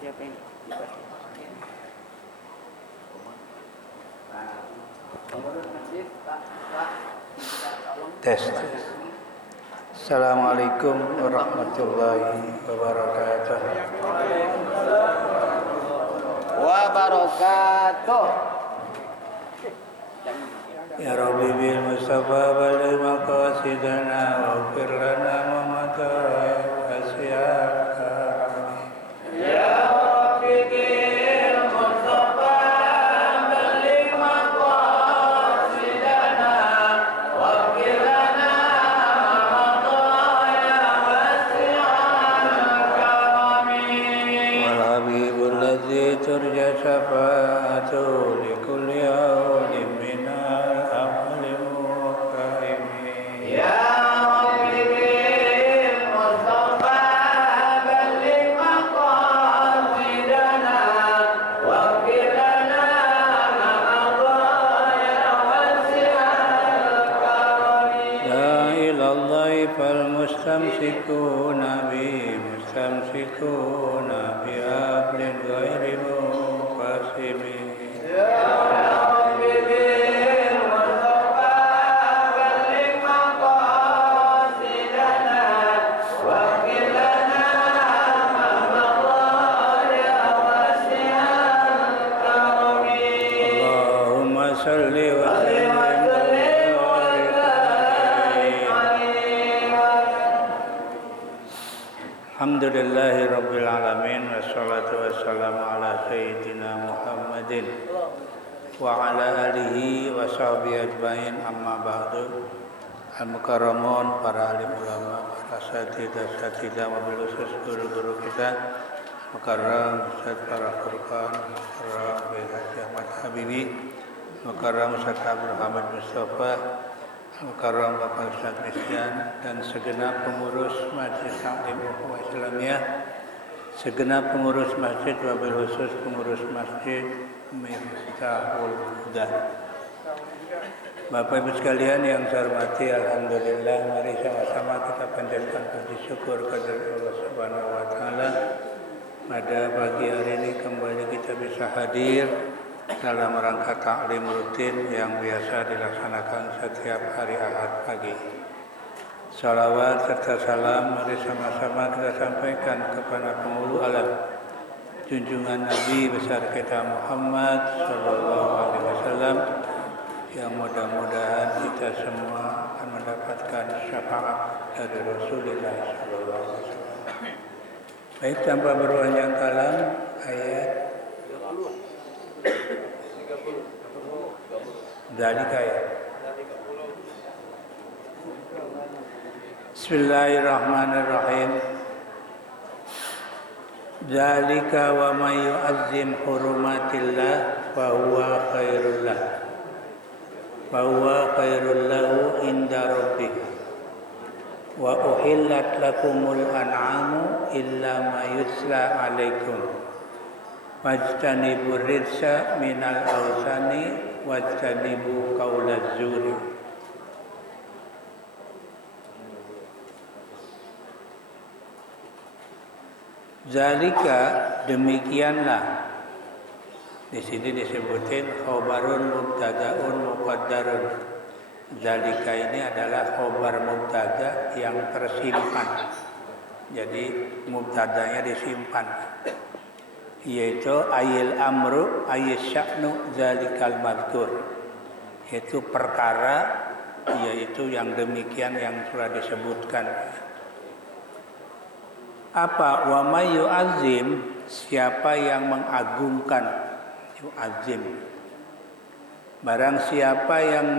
siapa yang dibahas? Tes. Assalamualaikum warahmatullahi wabarakatuh. Wabarakatuh. Ya Rabbi bil Mustafa balil maqasidana waghfir lana ma mata asyaka. Ya Rabbi bil Mustafa balil maqasidana waghfir lana ma mata wasi'al karami. Wal habibul ladzi turja syafa'atu li kulli awlin minal amali muqaimin. Ya Rabbi bil Mustafa balil maqasidana waghfir lana ma mata wasi'al karami. La ilallahi fal mustamsikuna bi mustamsikuna bi hablin ghairi muqasimin. Ya Rabbi bil Mustafa balil maqasidana waghfir lana ma mata wasi'al karami. Allahumma salli wa sallim wa barik alaihi. Alhamdulillahi rabbil alamin wassalatu wassalamu ala sayyidina Muhammadin wa ala alihi wa sahbihi ajmain, amma ba'du. Al-mukarramun, para alim ulama, para asatidzah wabil khusus guru-guru kita mukarram Ustaz Farah Furqan, mukarram Haji Ahmad Habibi, mukarram Ustaz Abdul Hamid Mustafa, mukarram Bapak Ustaz Misyan, dan segenap pengurus Majelis Taklim Ukhuwah Islamiyah, segenap pengurus masjid, wabil khusus pengurus masjid Miftahul Huda. Bapak Ibu sekalian yang saya hormati, alhamdulillah, mari sama-sama kita panjatkan puji syukur kepada Allah Subhanahu wa taala. Pada pagi hari ini kembali kita bisa hadir dalam rangka taklim rutin yang biasa dilaksanakan setiap hari Ahad pagi. Salawat serta salam mari sama-sama kita sampaikan kepada penghulu alam, junjungan Nabi besar kita Muhammad sallallahu alaihi wasallam, yang mudah-mudahan kita semua akan mendapatkan syafaat dari Rasulullah sallallahu alaihi wasallam. Baik, tanpa berpanjang kalam, ayat 30 ya. Bismillahirrahmanirrahim. Dzalika wa may yu'azzim hurumatillah fa huwa khairul lah. Fa huwa khairul lahu inda rabbih. Wa uhillat lakumul an'amu illa ma yutla 'alaikum. Wajtanibur rijsa minal awsani wajtanibu qaulaz zuri. Zalika, demikianlah. Di sini disebutin khobarun mubtadaun muqaddarun. Zalika ini adalah khobar mubtada yang tersimpan. Jadi mubtadanya disimpan. Yaitu ayil amru ayil sya'nu zalikal madhkur. Itu perkara, yaitu yang demikian yang telah disebutkan. Apa? Wa may yu'azzim, siapa yang mengagungkan, yu'azzim. Barang siapa yang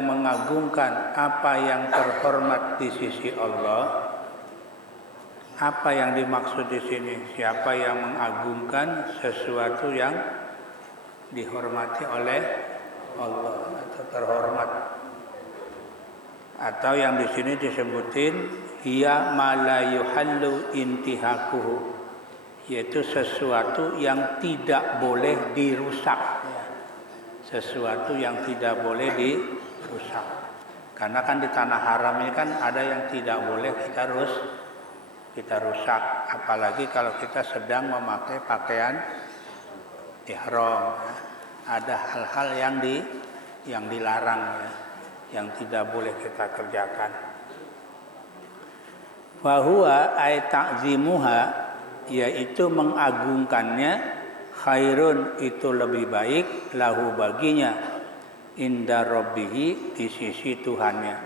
mengagungkan apa yang terhormat di sisi Allah. Apa yang dimaksud di sini? Siapa yang mengagungkan sesuatu yang dihormati oleh Allah atau terhormat. Atau yang di sini disebutin hiya ma la yuhallu intihakuhu, yaitu sesuatu yang tidak boleh dirusak. Sesuatu yang tidak boleh dirusak. Karena kan di tanah haram ini kan ada yang tidak boleh kita kita rusak, apalagi kalau kita sedang memakai pakaian ihram. Ada hal-hal yang dilarang ya, yang tidak boleh kita kerjakan. Fahuwa ay ta'zimuha, yaitu mengagungkannya, khairun itu lebih baik, lahu baginya, inda rabbihi di sisi Tuhannya,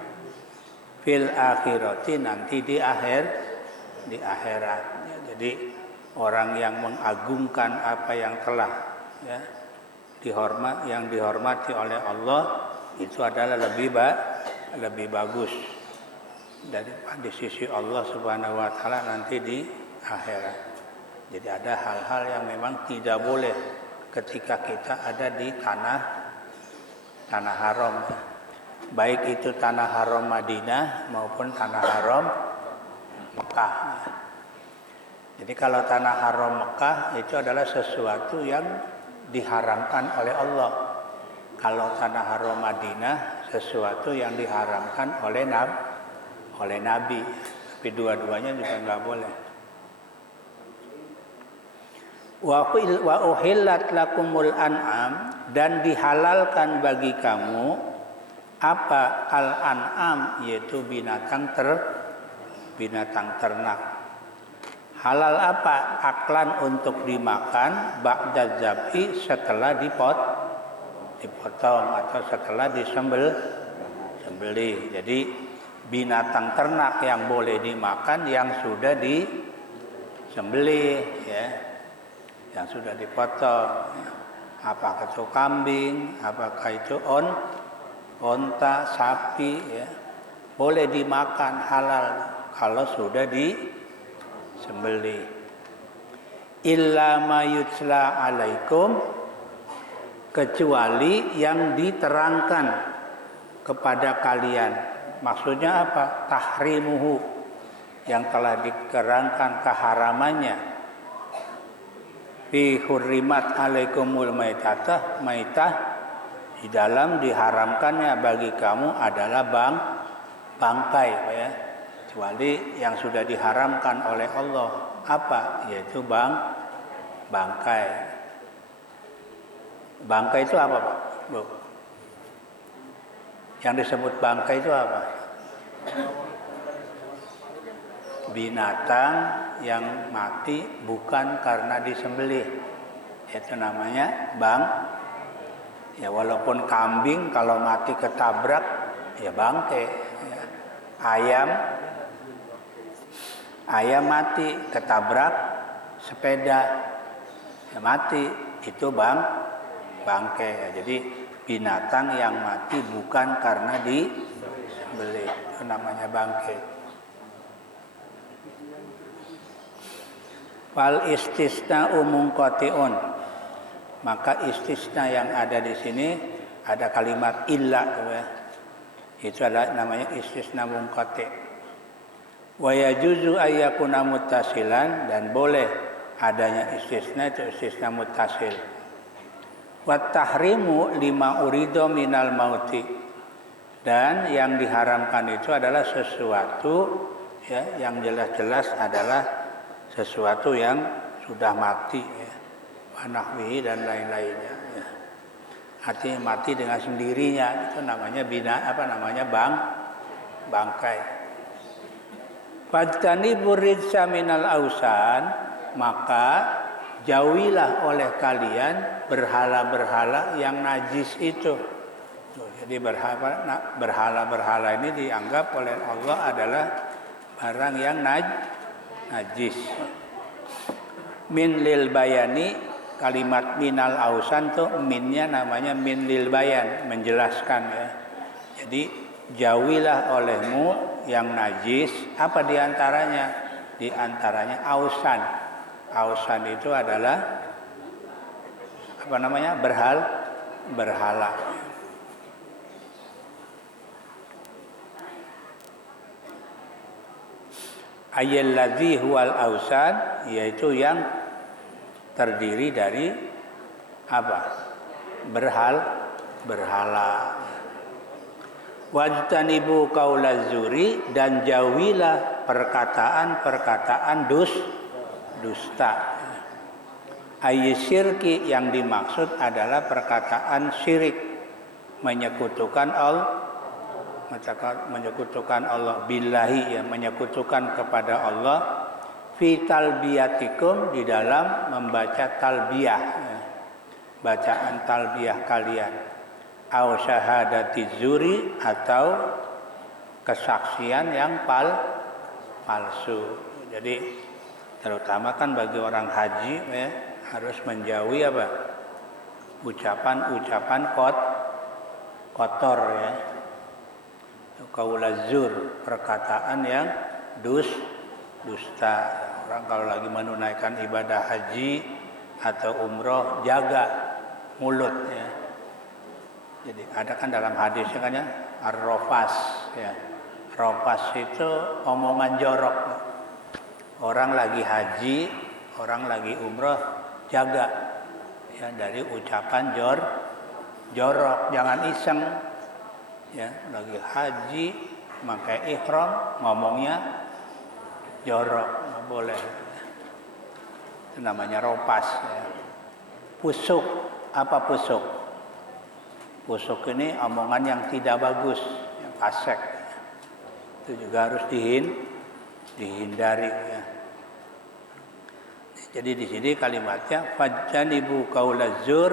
fil akhirati nanti di akhirat. Ya, jadi orang yang mengagungkan apa yang telah ya, dihormati oleh Allah itu adalah lebih bagus dari di sisi Allah Subhanahu wa taala nanti di akhirat. Jadi ada hal-hal yang memang tidak boleh ketika kita ada di tanah haram, baik itu tanah haram Madinah maupun tanah haram Mekah. Jadi kalau tanah haram Mekah itu adalah sesuatu yang diharamkan oleh Allah. Kalau tanah haram Madinah sesuatu yang diharamkan oleh Nabi. Tapi dua-duanya juga nggak boleh. Wa uhillat lakumul an'am, dan dihalalkan bagi kamu apa al-an'am, yaitu binatang ternak. Halal apa? Aklan untuk dimakan, ba'da zabhi setelah dipotong atau setelah disembelih. Jadi binatang ternak yang boleh dimakan yang sudah disembelih ya, yang sudah dipotong. Apakah itu kambing, apakah itu onta, sapi ya, boleh dimakan, halal kalau sudah disembelih. Illa ma yutla alaikum, kecuali yang diterangkan kepada kalian. Maksudnya apa? Tahrimuhu, yang telah diterangkan keharamannya. Fi hurrimat alaikumul maitah, di dalam diharamkannya bagi kamu adalah bangkai ya. Kecuali yang sudah diharamkan oleh Allah apa? Yaitu bangkai. Bangkai itu apa, Pak? Bu? Yang disebut bangkai itu apa? Binatang yang mati bukan karena disembelih, itu namanya ya, walaupun kambing kalau mati ketabrak ya bangkai ya. Ayam mati ketabrak sepeda ya mati, itu bangkai ya. Jadi binatang yang mati bukan karena disembelih, itu namanya bangkai. Fal istisna munqati'un, maka istisna yang ada di sini ada kalimat illa ya. Itu adalah namanya istisna munqati'. Wa yajuzu ayyakuna muttasilan, dan boleh adanya istisna itu istisna muttasil. Wa tahrimu lima urido minal mauti, dan yang diharamkan itu adalah sesuatu ya, yang jelas-jelas adalah sesuatu yang sudah mati ya, wanahwi dan lain-lainnya ya. Artinya mati dengan sendirinya, itu namanya bangkai. Fajtanibu rijsa minal ausan, maka jauhilah oleh kalian berhala-berhala yang najis itu. Jadi berhala-berhala ini dianggap oleh Allah adalah barang yang najis. Min lil bayani, kalimat minal ausan tuh minnya namanya min lil bayan, menjelaskan ya. Jadi jauhilah olehmu yang najis. Apa diantaranya? Diantaranya ausan. Ausan itu adalah apa namanya? Berhala. Ayyalladzi huwal ausan, yaitu yang terdiri dari apa? Berhala. Wajtanibu qaulaz zuri, dan jauhilah perkataan dusta. Ayyisirki yang dimaksud adalah perkataan syirik, menyekutukan Allah billahi, ya, menyekutukan kepada Allah fi talbiyatikum, di dalam membaca talbiyah, ya, bacaan talbiyah kalian, au syahadati zuri, atau kesaksian yang palsu. Jadi terutama kan bagi orang haji, ya, harus menjauhi apa? Ucapan-ucapan kotor, ya. Qaulaz zur, perkataan yang dusta. Orang kalau lagi menunaikan ibadah haji atau umroh, jaga mulut, ya. Jadi ada kan dalam hadisnya kan, ya, ar-rofas, ya. Rofas itu omongan jorok. Orang lagi haji, orang lagi umroh, jaga, ya, dari ucapan jorok, jangan iseng, ya, lagi haji pakai ihram ngomongnya jorok, nggak boleh. Itu namanya ropas, ya. Pusuk, apa pusuk? Pusuk ini omongan yang tidak bagus, yang fasik. Itu juga harus dihindari, ya. Jadi di sini kalimatnya fajanibu qaulaz zur,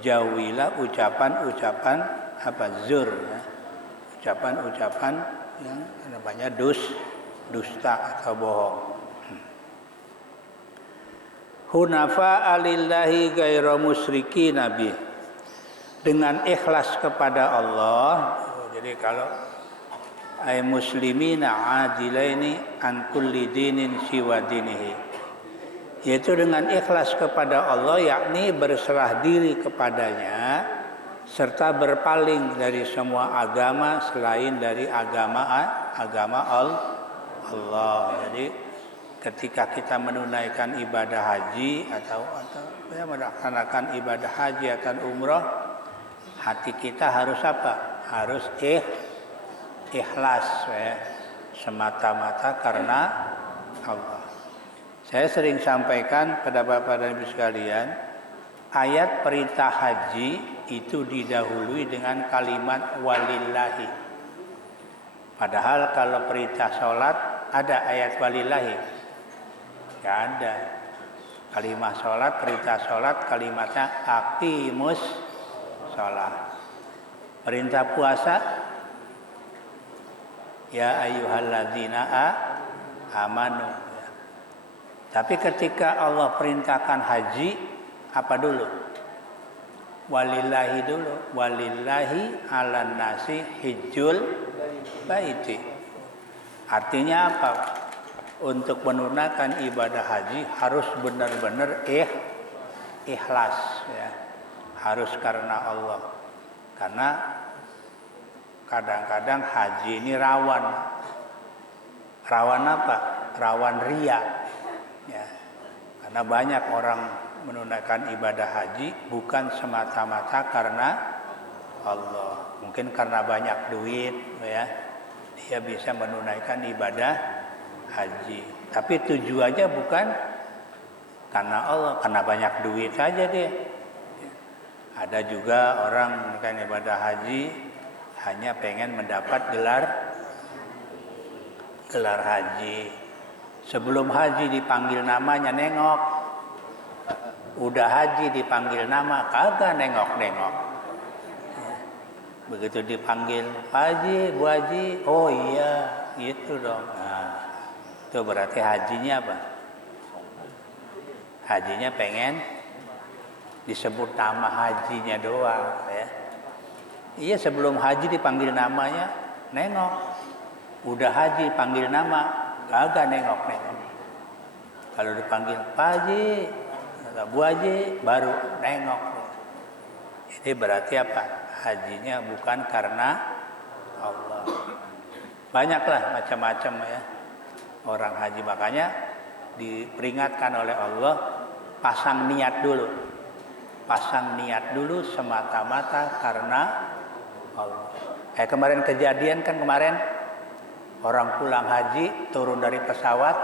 jauhilah ucapan-ucapan apa zur, ya. Ucapan-ucapan yang namanya dusta atau bohong. Hunafa alillahi ghairu musyriki nabi, dengan ikhlas kepada Allah. Jadi kalau ay muslimina adilaini an kulli dinin siwa dinihi, yaitu dengan ikhlas kepada Allah, yakni berserah diri kepadanya serta berpaling dari semua agama selain dari agama Allah. Jadi ketika kita menunaikan ibadah haji atau ya, melaksanakan ibadah haji atau umrah, hati kita harus apa? Harus ikhlas, ya, semata-mata karena Allah. Saya sering sampaikan pada Bapak dan Ibu sekalian, ayat perintah haji itu didahului dengan kalimat walillahi. Padahal kalau perintah sholat ada ayat walillahi? Tidak ada. Kalimat sholat, perintah sholat kalimatnya aqimus sholat. Perintah puasa, ya ayyuhalladzina amanu. Tapi ketika Allah perintahkan haji, apa dulu? Walillahi dulu. Walillahi ala nasi hijjul baiti. Artinya apa? Untuk menunaikan ibadah haji harus benar-benar ikhlas, ya. Harus karena Allah. Karena kadang-kadang haji ini rawan. Rawan apa? Rawan riya. Ya, karena banyak orang menunaikan ibadah haji bukan semata-mata karena Allah. Mungkin karena banyak duit, ya, dia bisa menunaikan ibadah haji. Tapi tujuannya bukan karena Allah, karena banyak duit saja dia. Ada juga orang menunaikan ibadah haji hanya pengen mendapat gelar haji. Sebelum haji dipanggil namanya nengok, udah haji dipanggil nama kagak nengok-nengok. Begitu dipanggil Pak Haji, Bu Haji, oh iya gitu dong. Nah, itu berarti hajinya apa? Hajinya pengen disebut nama hajinya doang, ya. Iya, sebelum haji dipanggil namanya nengok, udah haji panggil nama kagak nengok-nengok. Kalau dipanggil Pak Haji atau Bu Haji baru nengok. Ini berarti apa? Hajinya bukan karena Allah. Banyaklah macam-macam, ya, orang haji. Makanya diperingatkan oleh Allah, pasang niat dulu. Pasang niat dulu semata-mata karena Allah. Kemarin kejadian kan, kemarin Orang pulang haji turun dari pesawat,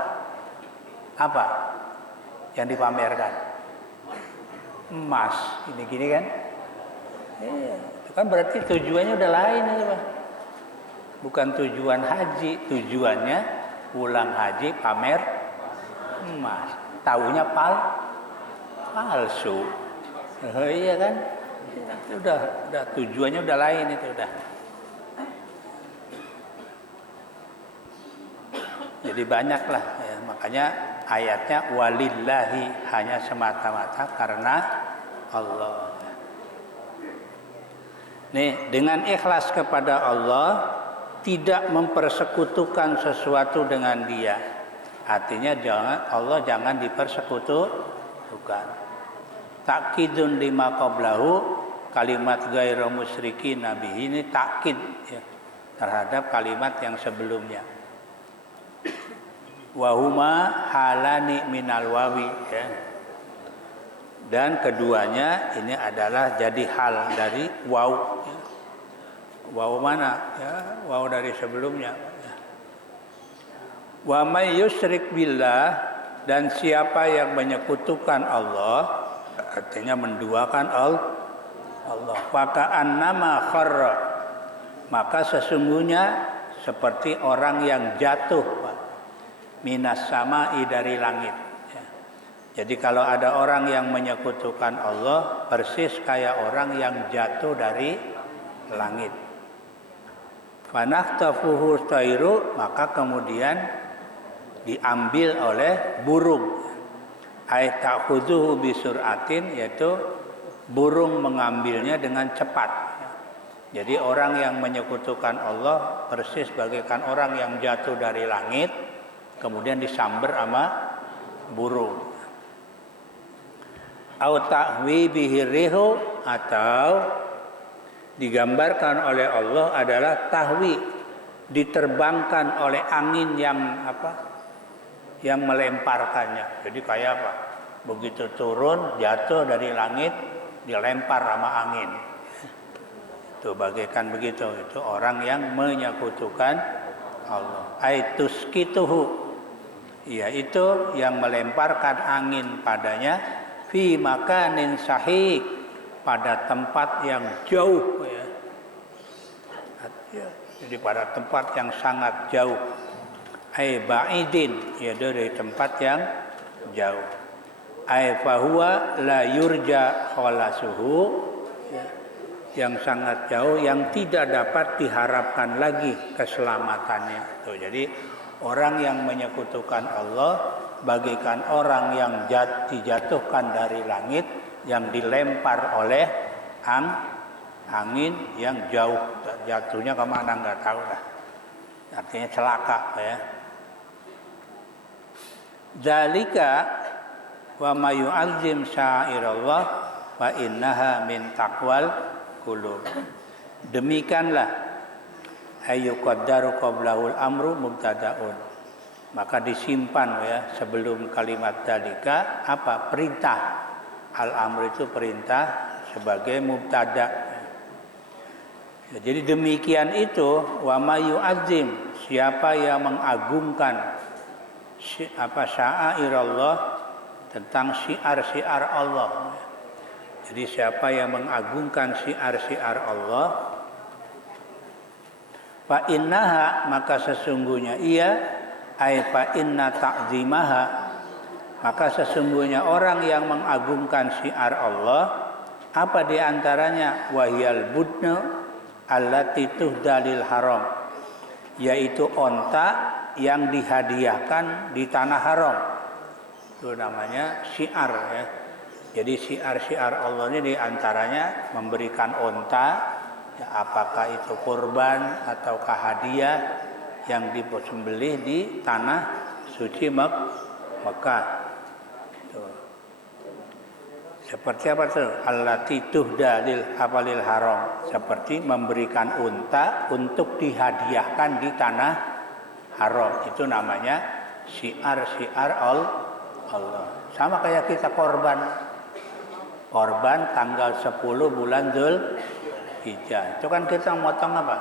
apa yang dipamerkan? Emas, gini-gini kan? Iya, itu kan berarti tujuannya udah lain itu Pak. Bukan tujuan haji, tujuannya pulang haji pamer emas. Taunya palsu. Oh, iya kan? Itu udah tujuannya udah lain itu udah. Jadi banyaklah ya, makanya ayatnya walillahi, hanya semata-mata karena Allah. Nih, dengan ikhlas kepada Allah, tidak mempersekutukan sesuatu dengan Dia. Artinya Allah jangan dipersekutukan. Takkidun lima qablahu, kalimat ghairu musyrikin nabi ini takkid ya, terhadap kalimat yang sebelumnya. Wahuma halani minal wawi ya. Dan keduanya ini adalah jadi hal dari waw ya. Waw mana ya? Waw dari sebelumnya ya. Wa may yusyrik billah, dan siapa yang menyekutukan Allah, artinya menduakan Allah, maka annama kharra, maka sesungguhnya seperti orang yang jatuh minas sama'i, dari langit ya. Jadi kalau ada orang yang menyekutukan Allah, persis kayak orang yang jatuh dari langit. Fanahtafuhu tairu, maka kemudian diambil oleh burung. Ay ta'khudhuhu bisur'atin, yaitu burung mengambilnya dengan cepat. Jadi orang yang menyekutukan Allah persis bagaikan orang yang jatuh dari langit kemudian disamber sama burung. Au tahwi bihi rihu, atau digambarkan oleh Allah adalah tahwi, diterbangkan oleh angin yang yang melemparkannya. Jadi kayak apa? Begitu turun, jatuh dari langit, dilempar sama angin. Itu bagaikan begitu. Itu orang yang menyekutukan Allah. Aituskituhu, yaitu yang melemparkan angin padanya, fi makanin sahih, pada tempat yang jauh ya. Jadi pada tempat yang sangat jauh. Ai ba'idin, ya, dari tempat yang jauh. Ai fahuwa la yurja khalasuhu, ya, yang sangat jauh, yang tidak dapat diharapkan lagi keselamatannya. Tuh, jadi orang yang menyekutukan Allah bagaikan orang yang dijatuhkan dari langit, yang dilempar oleh angin yang jauh. Jatuhnya kemana nggak tahu dah. Artinya celaka ya. Zalika wa ma yu'azzim sya'irallah fa innaha min taqwal qulub. Demikianlah ayyuqaddaru qablahul amru mubtadaun. Maka disimpan ya sebelum kalimat dalika apa? Perintah. Al-amru itu perintah sebagai mubtada. Ya, jadi demikian itu wa ma yu'azzim, siapa yang mengagungkan sya'airallah, tentang syiar-syiar Allah. Jadi siapa yang mengagungkan syiar-syiar Allah, fa innaha, maka sesungguhnya ia, ai fa inna ta'zimaha, maka sesungguhnya orang yang mengagungkan syiar Allah, apa diantaranya? Wahyal budnu allati tuhdalil haram, yaitu onta yang dihadiahkan di tanah haram. Itu namanya syiar ya. Jadi syiar-syiar Allah ini diantaranya memberikan onta, ya, apakah itu kurban ataukah hadiah yang disembelih di tanah suci Mekah. Tuh. Seperti apa tuh? Allati tuhdalil hafalil haram, seperti memberikan unta untuk dihadiahkan di tanah haram. Itu namanya syiar-syiar Allah. Sama kayak kita korban tanggal 10 bulan Dzulhijjah. Itu kan kita motong apa?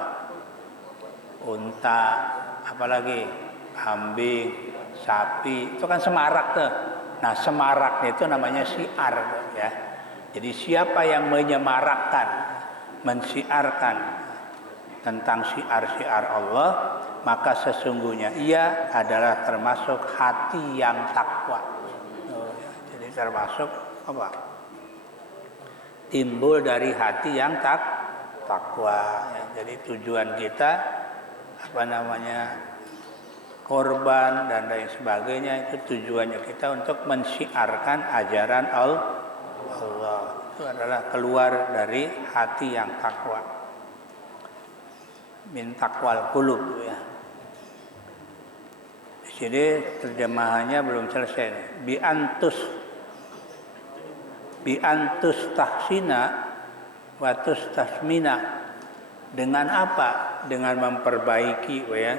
Unta apalagi kambing, sapi, itu kan semarak tuh. Nah, semarak itu namanya syiar ya. Jadi siapa yang menyemarakkan, mensiarkan tentang syiar-syiar Allah, maka sesungguhnya ia adalah termasuk hati yang takwa. Jadi termasuk apa? Timbul dari hati yang takwa. Jadi tujuan kita korban dan lain sebagainya, itu tujuannya kita untuk mensyiarkan ajaran Allah. Itu adalah keluar dari hati yang takwa. Min taqwal qulub ya. Di sini terjemahannya belum selesai. Bi antus tahsina wa tustasmina. Dengan apa? Dengan memperbaiki ya.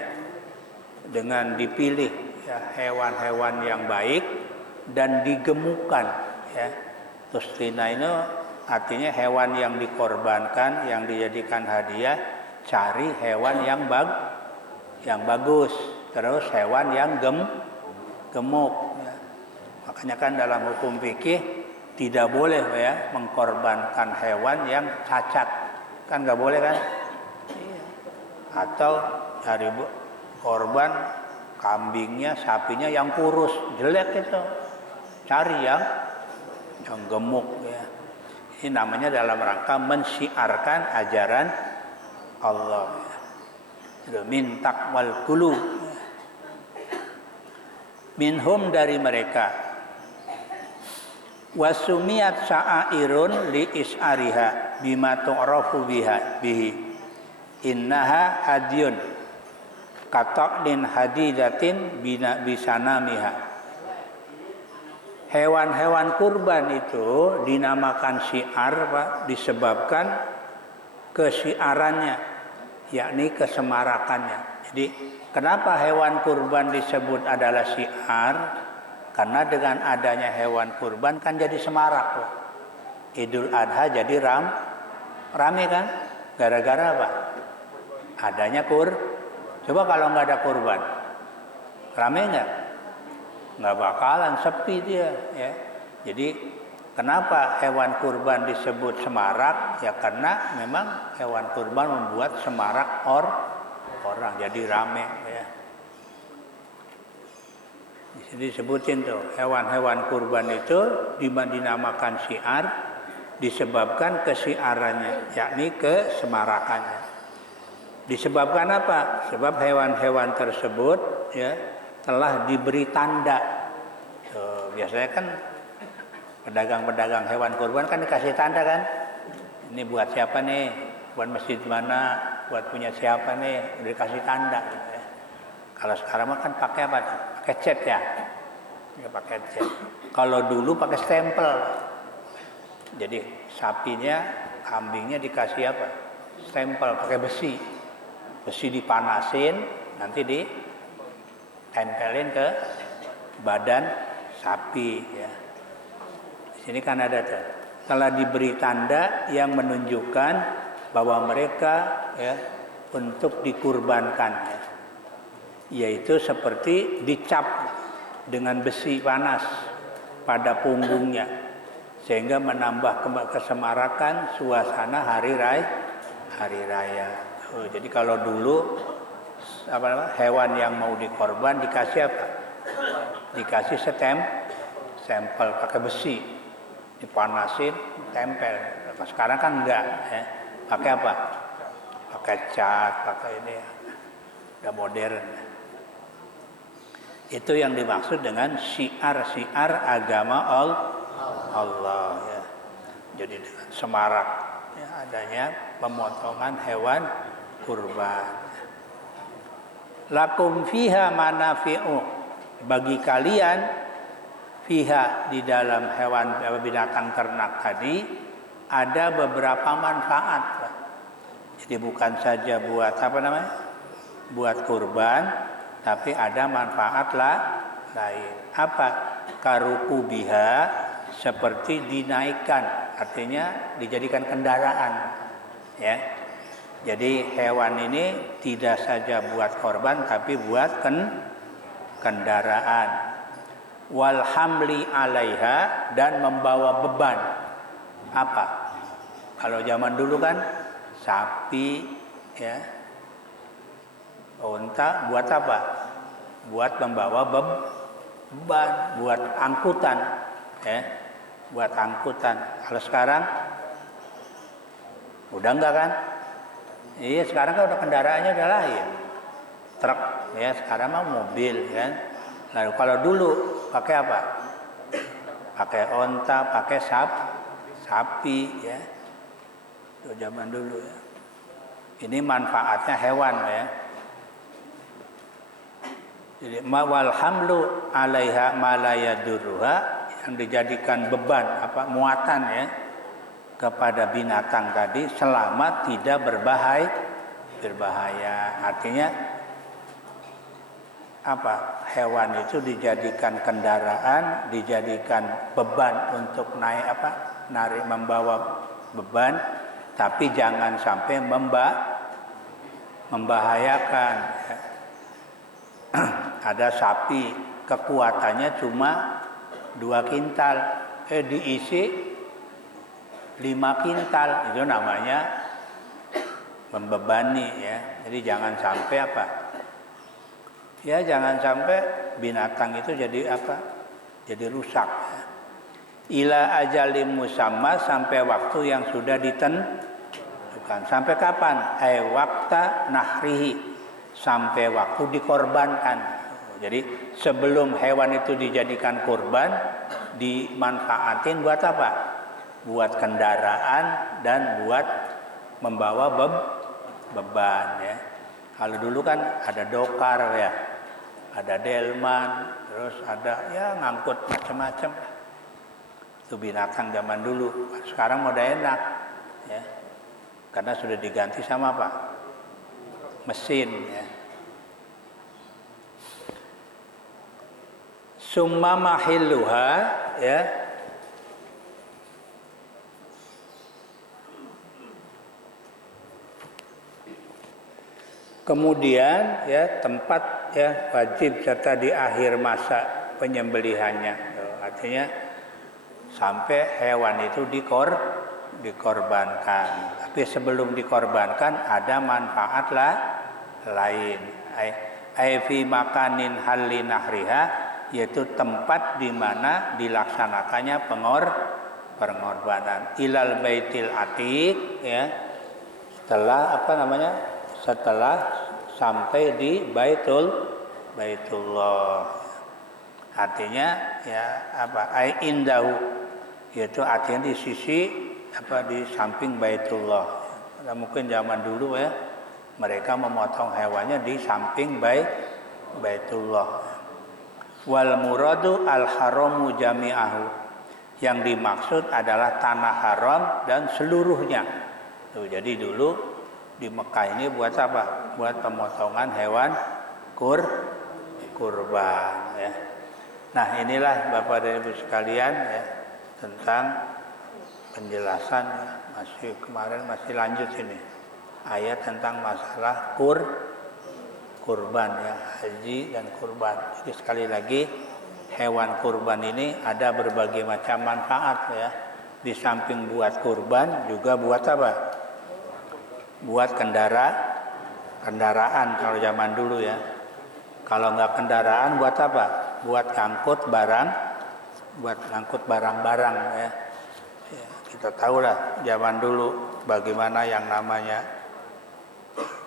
Dengan dipilih ya, hewan-hewan yang baik dan digemukkan ya. Tustina itu artinya hewan yang dikorbankan, yang dijadikan hadiah. Cari hewan yang bagus, terus hewan yang gemuk ya. Makanya kan dalam hukum fikih tidak boleh ya mengkorbankan hewan yang cacat, kan nggak boleh kan? Atau cari korban kambingnya, sapinya yang kurus, jelek itu, cari yang gemuk ya. Ini namanya dalam rangka mensyiarkan ajaran Allah. Min taqwal qulub. Minhum dari mereka. Wasumiyat sa'airun li is'ariha bima tu'rafu bihi. Innaha hadiyun kataqdin hadidatin bina bisanamiha. Hewan-hewan kurban itu dinamakan syiar, Pak, disebabkan kesiarannya, yakni kesemarakannya. Jadi kenapa hewan kurban disebut adalah syiar? Karena dengan adanya hewan kurban kan jadi semarak, Pak. Idul Adha jadi rame kan? Gara-gara apa? Adanya Coba kalau nggak ada kurban, rame nggak? Nggak bakalan, sepi dia ya. Jadi kenapa hewan kurban disebut semarak? Ya karena memang hewan kurban membuat semarak orang jadi rame ya. Di sini disebutin tuh hewan-hewan kurban itu dinamakan syiar disebabkan kesiarannya, yakni kesemarakannya. Disebabkan apa? Sebab hewan-hewan tersebut ya telah diberi tanda. Biasanya kan pedagang-pedagang hewan kurban kan dikasih tanda kan. Ini buat siapa nih? Buat masjid mana? Buat punya siapa nih? Dikasih tanda. Gitu ya. Kalau sekarang mah kan pakai apa? Pakai cat ya. Ya pakai cat. Kalau dulu pakai stempel. Jadi sapinya, kambingnya dikasih apa? Stempel pakai besi. Besi dipanasin, nanti ditempelin ke badan sapi ya. Di sini kan ada tuh, telah diberi tanda yang menunjukkan bahwa mereka ya untuk dikurbankan ya. Yaitu seperti dicap dengan besi panas pada punggungnya sehingga menambah kesemarakan suasana hari raya. Jadi kalau dulu hewan yang mau dikorban dikasih apa? Dikasih stempel pakai besi, dipanasin, tempel. Sekarang kan enggak, ya. Pakai apa? Pakai cat, pakai ini, udah modern. Itu yang dimaksud dengan syiar-syiar agama Allah. Ya. Jadi dengan semarak, ya, adanya pemotongan hewan kurban. Lakum fiha manafi'u, bagi kalian fiha di dalam hewan binatang ternak tadi ada beberapa manfaat. Jadi bukan saja buat buat kurban, tapi ada manfaat lain. Apa? Karuku biha, seperti dinaikkan, artinya dijadikan kendaraan, ya. Jadi hewan ini tidak saja buat korban tapi buat kendaraan. Wal hamli alaiha, dan membawa beban. Apa? Kalau zaman dulu kan sapi, ya, unta buat apa? Buat membawa beban, buat angkutan, ya, buat angkutan. Kalau sekarang udah enggak kan? Iya, sekarang kan udah kendaraannya udah lain, truk, ya, sekarang mah mobil, kan. Lalu kalau dulu pakai apa? Pakai onta, pakai sapi, ya. Itu zaman dulu, ya. Ini manfaatnya hewan, ya. Jadi wal hamlu alaiha ma la yadurruha, yang dijadikan beban apa muatan, ya, kepada binatang tadi selama tidak berbahaya. Artinya apa? Hewan itu dijadikan kendaraan, dijadikan beban untuk naik apa? Narik, membawa beban, tapi jangan sampai membahayakan. Ada sapi kekuatannya cuma 2 kintal, diisi 5 kintal, itu namanya membebani, ya. Jadi jangan sampai apa? Ya, jangan sampai binatang itu jadi apa? Jadi rusak. Ila ajalim musamma, sampai waktu yang sudah ditentukan. Sampai kapan? Waqta nahrihi, sampai waktu dikorbankan. Jadi sebelum hewan itu dijadikan kurban, dimanfaatin buat apa? Buat kendaraan dan buat membawa beban, ya. Kalau dulu kan ada dokar, ya, ada delman, terus ada, ya, ngangkut macam-macam. Itu binatang zaman dulu. Sekarang udah enak, ya, karena sudah diganti sama apa? Mesin, ya. Summa mahilluha, ya. Kemudian, ya, tempat, ya, wajib serta di akhir masa penyembelihannya. Artinya sampai hewan itu dikorbankan. Tapi sebelum dikorbankan ada manfaat lain. Fi makanin halli nahriha, yaitu tempat di mana dilaksanakannya pengorbanan. Ilal baitil atiq, ya. Setelah apa namanya? Setelah sampai di Baitullah. Artinya, ya, apa? Indahu, yaitu artinya di sisi apa, di samping Baitullah. Nah, mungkin zaman dulu, ya, mereka memotong hewannya di samping Baitullah. Wal muradu al haramu jami'ahu, yang dimaksud adalah tanah haram dan seluruhnya. Tuh, jadi dulu di Mekah ini buat apa? Buat pemotongan hewan kurban, ya. Nah, inilah Bapak dan Ibu sekalian, ya, tentang penjelasan, ya. Kemarin masih lanjut ini ayat tentang masalah kurban, ya, haji dan kurban. Jadi sekali lagi, hewan kurban ini ada berbagai macam manfaat, ya. Di samping buat kurban juga buat apa? Buat kendaraan kalau zaman dulu, ya. Kalau nggak kendaraan buat apa? Buat ngangkut barang-barang, ya. Ya, kita tahu lah zaman dulu bagaimana yang namanya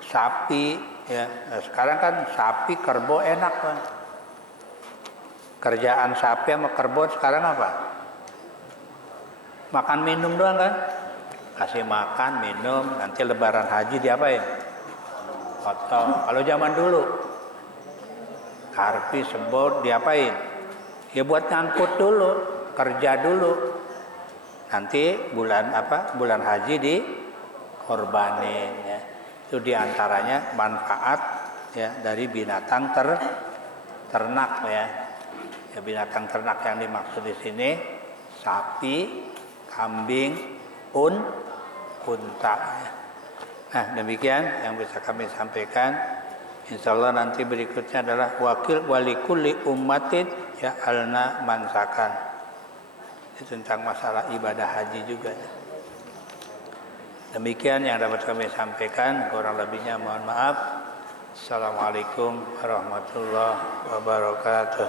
sapi, ya. Nah, sekarang kan sapi kerbau enak, kan. Kerjaan sapi sama kerbau sekarang apa? Makan minum doang, kan? Kasih makan, minum, nanti lebaran haji diapain? Potong. Kalau zaman dulu karpi, sebot diapain? Ya buat ngangkut dulu, kerja dulu. Nanti bulan haji dikorbanin, ya. Itu diantaranya manfaat, ya, dari binatang ternak, ya. Ya, binatang ternak yang dimaksud di sini sapi, kambing, unta. Nah, demikian yang bisa kami sampaikan. Insya Allah nanti berikutnya adalah wakil wali kulli ummatin ya alna mansakan. Itu tentang masalah ibadah haji juga. Demikian yang dapat kami sampaikan. Kurang lebihnya mohon maaf. Assalamualaikum warahmatullahi wabarakatuh.